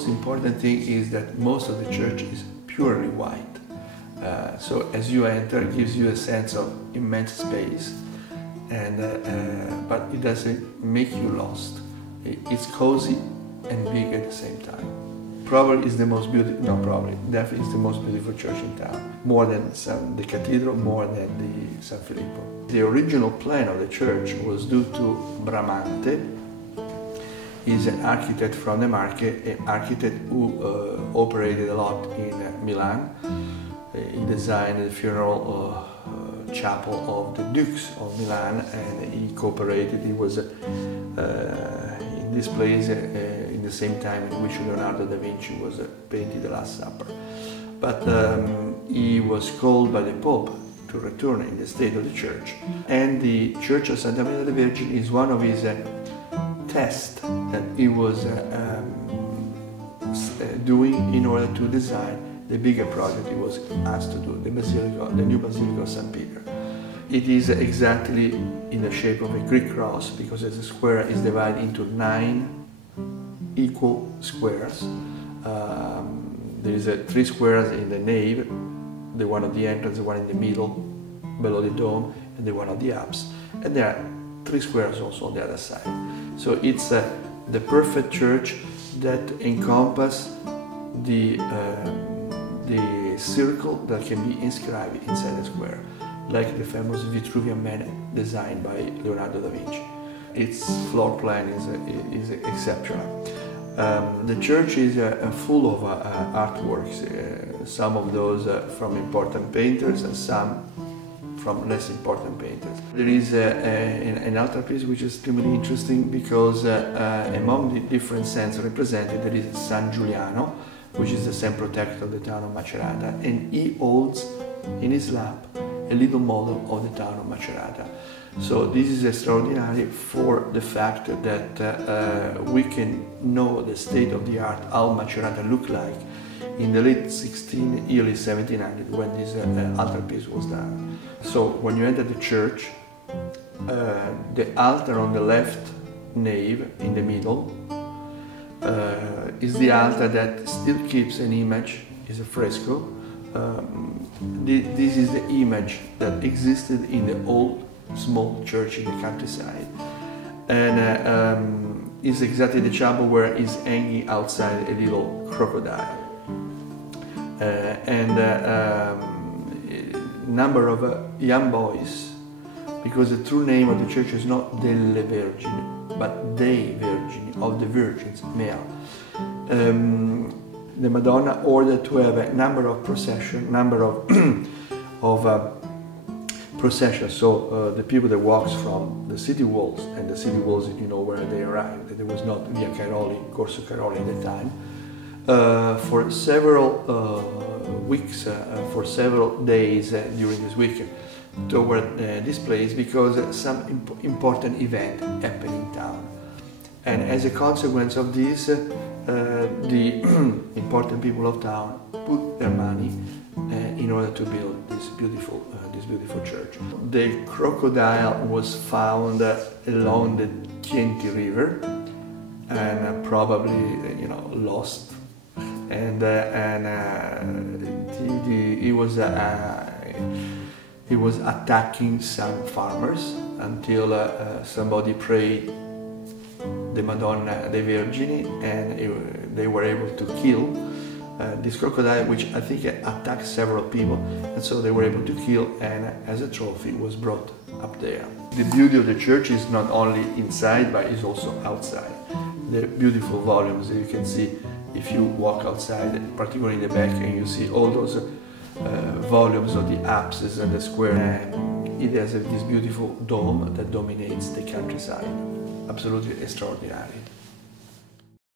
most important thing is that most of the church is purely white. So as you enter, it gives you a sense of immense space, and but it doesn't make you lost. It's cozy and big at the same time. Probably is the most beautiful, no, probably, definitely is the most beautiful church in town. More than the cathedral, more than the San Filippo. The original plan of the church was due to Bramante. He's an architect from the Marche, an architect who operated a lot in Milan. He designed the funeral chapel of the Dukes of Milan, and he cooperated. He was in this place in the same time in which Leonardo da Vinci was painting the Last Supper. But he was called by the Pope to return in the state of the church, and the Church of Santa Maria delle Vergini is one of his tests that he was doing in order to design the bigger project he was asked to do, the new Basilica of St. Peter. It is exactly in the shape of a Greek cross, because the square is divided into 9 equal squares. There is 3 squares in the nave, the one of the entrance, the one in the middle, below the dome, and the one of the apse. And there are 3 squares also on the other side. So it's the perfect church that encompasses the circle that can be inscribed inside the square, like the famous Vitruvian Man designed by Leonardo da Vinci. Its floor plan is exceptional. The church is full of artworks, some of those from important painters and some from less important painters. There is an altarpiece which is extremely interesting because among the different saints represented there is San Giuliano, which is the saint protector of the town of Macerata, and he holds in his lap a little model of the town of Macerata. So this is extraordinary for the fact that we can know the state of the art, how Macerata looked like in the late 1600s, early 1700s, when this altarpiece was done. So when you enter the church, the altar on the left nave in the middle is the altar that still keeps an image, is a fresco. This is the image that existed in the old small church in the countryside, and is exactly the chapel where is hanging outside a little crocodile. Number of young boys, because the true name of the church is not delle Vergini, but dei Vergini, of the virgins, male. The Madonna ordered to have a number of processions, so the people that walks from the city walls, and the city walls, you know where they arrived. There was not Via Caroli, Corso Caroli at the time. For several weeks, for several days during this weekend, toward this place, because some important event happened in town. And as a consequence of this, the important people of town put their money in order to build this beautiful church. The crocodile was found along the Chienti River, and probably, lost. And he was attacking some farmers until somebody prayed the Madonna dei Vergini, and they were able to kill this crocodile, which I think attacked several people, and so they were able to kill, and as a trophy was brought up there. The beauty of the church is not only inside, but is also outside. The beautiful volumes that you can see if you walk outside, particularly in the back, and you see all those volumes of the apses and the square. And it has this beautiful dome that dominates the countryside. Absolutely extraordinary.